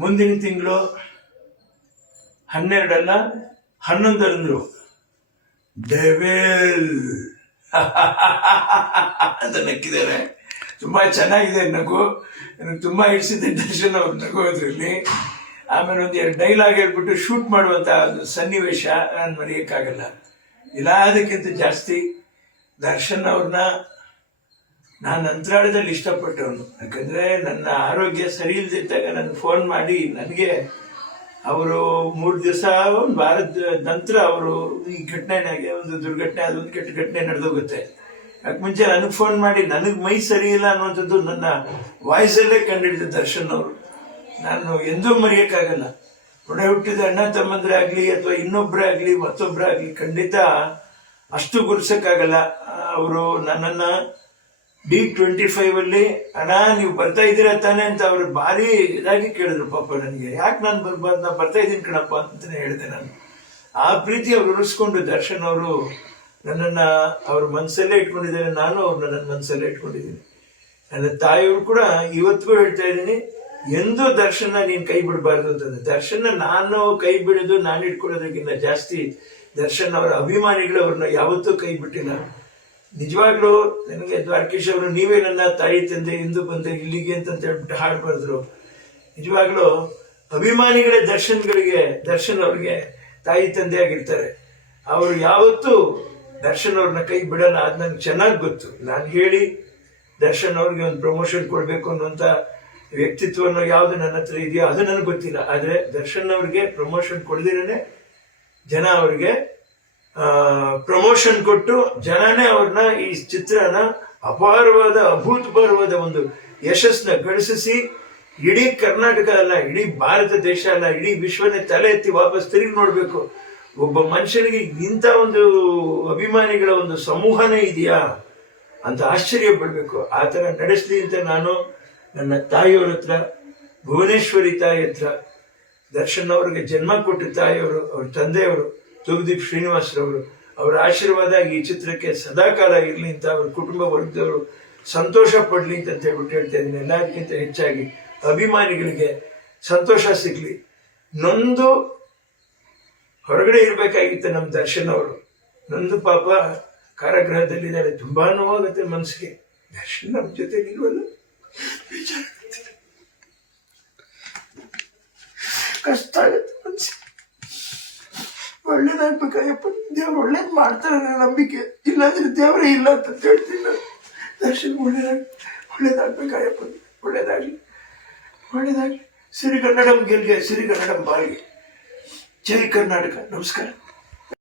ಮುಂದಿನ ತಿಂಗಳು 12 ಅಲ್ಲ 11 ಅಂದ್ರು. ಡೆವಿಲ್ ಅಂತ ನಕ್ಕಿದ್ದಾರೆ. ತುಂಬಾ ಚೆನ್ನಾಗಿದೆ ನಗು. ನನಗೆ ತುಂಬಾ ಇಡಿಸಿದ್ದೆ ದರ್ಶನ್ ಅವ್ರು ನಗೋದ್ರಲ್ಲಿ. ಆಮೇಲೆ ಒಂದೆರಡು ಡೈಲಾಗ್ ಹೇಳ್ಬಿಟ್ಟು ಶೂಟ್ ಮಾಡುವಂತ ಒಂದು ಸನ್ನಿವೇಶ ನಾನು ಮರೆಯೋಕ್ಕಾಗಲ್ಲ. ಎಲ್ಲದಕ್ಕಿಂತ ಜಾಸ್ತಿ ದರ್ಶನ್ ಅವ್ರನ್ನ ನಾನು ಅಂತರಾಳದಲ್ಲಿ ಇಷ್ಟಪಟ್ಟವನು. ಯಾಕಂದ್ರೆ ನನ್ನ ಆರೋಗ್ಯ ಸರಿ ಇಲ್ದಿದ್ದಾಗ ನನಗೆ ಫೋನ್ ಮಾಡಿ ನನಗೆ ಅವರು 3 ದಿವಸ ಒಂದು ವಾರದ ನಂತರ ಅವರು ಈ ಘಟನೆನಾಗೆ ಒಂದು ದುರ್ಘಟನೆ, ಅದೊಂದು ಕೆಟ್ಟ ಘಟನೆ ನಡೆದೋಗುತ್ತೆ. ಯಾಕೆ ಮುಂಚೆ ನನಗೆ ಫೋನ್ ಮಾಡಿ ನನಗೆ ಮೈ ಸರಿ ಇಲ್ಲ ಅನ್ನುವಂಥದ್ದು ನನ್ನ ವಾಯ್ಸಲ್ಲೇ ಕಂಡುಹಿಡಿದ ದರ್ಶನ್ ಅವರು. ನಾನು ಎಂದೂ ಮರೆಯೋಕ್ಕಾಗಲ್ಲ. ಒಡ ಹುಟ್ಟಿದ ಅಣ್ಣ ತಮ್ಮಂದ್ರೆ ಆಗಲಿ ಅಥವಾ ಇನ್ನೊಬ್ಬರೇ ಆಗಲಿ ಮತ್ತೊಬ್ಬರೇ ಆಗಲಿ ಖಂಡಿತ ಅಷ್ಟು ಗುರ್ಸಕ್ಕಾಗಲ್ಲ. ಅವರು ನನ್ನನ್ನು D25 ಅಲ್ಲಿ ಅಣ್ಣ ನೀವು ಬರ್ತಾ ಇದ್ದೀರಾ ತಾನೆ ಅಂತ ಅವರು ಭಾರಿ ಇದಾಗಿ ಕೇಳಿದ್ರು. ಪಾಪ ನನಗೆ ಯಾಕೆ ನಾನು ಬರ್ಬಾರ್ದು, ನಾನು ಬರ್ತಾ ಇದ್ದೀನಿ ಕಣಪ್ಪ ಅಂತಾನೆ ಹೇಳಿದೆ ನಾನು. ಆ ಪ್ರೀತಿ ಅವ್ರು ಉಳಿಸ್ಕೊಂಡು ದರ್ಶನ್ ಅವರು ನನ್ನನ್ನು ಅವ್ರ ಮನಸ್ಸಲ್ಲೇ ಇಟ್ಕೊಂಡಿದ್ದಾರೆ, ನಾನು ಅವ್ರನ್ನ ನನ್ನ ಮನಸ್ಸಲ್ಲೇ ಇಟ್ಕೊಂಡಿದ್ದೀನಿ. ನನ್ನ ತಾಯಿಯವರು ಕೂಡ ಇವತ್ತಿಗೂ ಹೇಳ್ತಾ ಇದ್ದೀನಿ, ಎಂದೂ ದರ್ಶನ ನೀನು ಕೈ ಬಿಡಬಾರ್ದು ಅಂತಂದ್ರೆ. ದರ್ಶನ ನಾನು ಕೈ ಬಿಡೋದು, ನಾನು ಇಟ್ಕೊಳ್ಳೋದಕ್ಕಿಂತ ಜಾಸ್ತಿ ದರ್ಶನ್ ಅವರ ಅಭಿಮಾನಿಗಳು ಅವ್ರನ್ನ ಯಾವತ್ತೂ ಕೈ ಬಿಟ್ಟಿಲ್ಲ. ನಿಜವಾಗ್ಲೂ ನನಗೆ ದ್ವಾರಕೀಶ್ ಅವರು ನೀವೇ ನನ್ನ ತಾಯಿ ತಂದೆ ಎಂದು ಬಂದೆ ಇಲ್ಲಿಗೆ ಅಂತ ಹೇಳ್ಬಿಟ್ಟು ಹಾಡು ಬರೆದ್ರು. ನಿಜವಾಗ್ಲೂ ಅಭಿಮಾನಿಗಳೇ ದರ್ಶನ್ ಅವ್ರಿಗೆ ತಾಯಿ ತಂದೆ ಆಗಿರ್ತಾರೆ. ಅವರು ಯಾವತ್ತೂ ದರ್ಶನ್ ಅವ್ರನ್ನ ಕೈ ಬಿಡಲ್ಲ. ಅದು ನನಗೆ ಚೆನ್ನಾಗಿ ಗೊತ್ತು. ನಾನು ಹೇಳಿ ದರ್ಶನ್ ಅವ್ರಿಗೆ ಒಂದು ಪ್ರಮೋಷನ್ ಕೊಡಬೇಕು ಅನ್ನುವಂಥ ವ್ಯಕ್ತಿತ್ವವನ್ನು ಯಾವುದು ನನ್ನ ಹತ್ರ ಇದೆಯೋ ಅದು ನನಗೆ ಗೊತ್ತಿಲ್ಲ. ಆದರೆ ದರ್ಶನ್ ಅವ್ರಿಗೆ ಪ್ರಮೋಷನ್ ಕೊಡದಿರೇ ಜನ ಅವ್ರಿಗೆ ಪ್ರಮೋಷನ್ ಕೊಟ್ಟು ಜನನೇ ಅವ್ರನ್ನ ಈ ಚಿತ್ರನ ಅಪಾರವಾದ ಅಭೂತಪೂರ್ವವಾದ ಒಂದು ಯಶಸ್ಸನ್ನ ಗಳಿಸಿ ಇಡೀ ಕರ್ನಾಟಕ ಅಲ್ಲ, ಇಡೀ ಭಾರತ ದೇಶ ಅಲ್ಲ, ಇಡೀ ವಿಶ್ವನೇ ತಲೆ ಎತ್ತಿ ವಾಪಸ್ ತಿರುಗಿ ನೋಡ್ಬೇಕು. ಒಬ್ಬ ಮನುಷ್ಯನಿಗೆ ಇಂಥ ಒಂದು ಅಭಿಮಾನಿಗಳ ಒಂದು ಸಮೂಹನೇ ಇದೆಯಾ ಅಂತ ಆಶ್ಚರ್ಯ ಪಡ್ಬೇಕು. ಆ ಥರ ನಡೆಸಲಿ ಅಂತ ನಾನು ನನ್ನ ತಾಯಿಯವ್ರ ಹತ್ರ, ಭುವನೇಶ್ವರಿ ತಾಯಿ ಹತ್ರ, ದರ್ಶನ್ ಅವ್ರಿಗೆ ಜನ್ಮ ಕೊಟ್ಟ ತಾಯಿಯವರು, ಅವ್ರ ತಂದೆಯವರು ತೂಗುದೀಪ್ ಶ್ರೀನಿವಾಸರವರು, ಅವರ ಆಶೀರ್ವಾದ ಈ ಚಿತ್ರಕ್ಕೆ ಸದಾಕಾಲ ಇರಲಿ ಅಂತ ಅವ್ರ ಕುಟುಂಬ ವರ್ಗದವರು ಸಂತೋಷ ಪಡ್ಲಿ ಅಂತ ಹೇಳ್ಬಿಟ್ಟು ಹೇಳ್ತಾ ಇದ್ದೀನಿ. ಎಲ್ಲದಕ್ಕಿಂತ ಹೆಚ್ಚಾಗಿ ಅಭಿಮಾನಿಗಳಿಗೆ ಸಂತೋಷ ಸಿಗ್ಲಿ. ನೊಂದು ಹೊರಗಡೆ ಇರಬೇಕಾಗಿತ್ತು ನಮ್ಮ ದರ್ಶನ್ ಅವರು. ನೊಂದು ಪಾಪ ಕಾರಾಗೃಹದಲ್ಲಿದ್ದಾರೆ. ತುಂಬಾ ನೋವಾಗುತ್ತೆ ಮನಸ್ಸಿಗೆ. ದರ್ಶನ್ ನಮ್ಮ ಜೊತೆಗೆ ಇಲ್ವಲ್ಲ, ಕಷ್ಟ ಆಗುತ್ತೆ ಮನಸ್ಸಿಗೆ. ಒಳ್ಳೇದಾಗ್ಬೇಕಾಯಪ್ಪ, ದೇವ್ರು ಒಳ್ಳೇದು ಮಾಡ್ತಾರೆ ಅನ್ನೋ ನಂಬಿಕೆ. ಇಲ್ಲಾಂದ್ರೆ ದೇವರೇ ಇಲ್ಲ ಅಂತ ಹೇಳ್ತೀನಿ ನಾನು. ದರ್ಶನ್ ಒಳ್ಳೇದಾಗ್ಬೇಕಾಯಪ್ಪ, ಒಳ್ಳೇದಾಗ್ಲಿ. ಸಿರಿಗನ್ನಡಂ ಗೆಲ್ಗೆ, ಸಿರಿಗನ್ನಡಂ ಬಾಳ್ಗೆ. ಜೈ ಕರ್ನಾಟಕ. ನಮಸ್ಕಾರ.